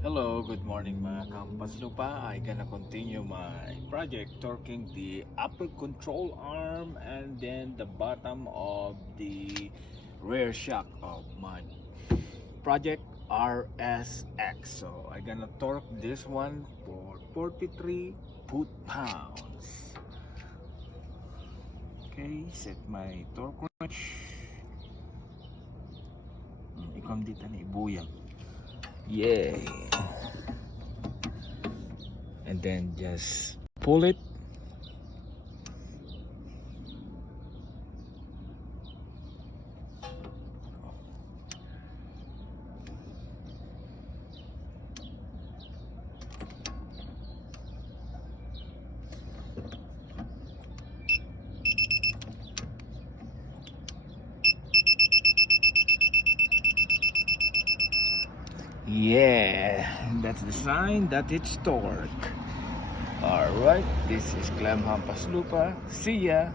Hello, good morning mga kampas lupa. I gonna continue my project torquing the upper control arm and then the bottom of the rear shock of my project RSX. So I gonna torque this one for 43 foot-pounds. Okay, set my torque wrench. Ikam dito na ibuyang. Yay! And then just pull it. Yeah, that's the sign that it's torque. Alright, this is Clem Hampas Lupa. See ya!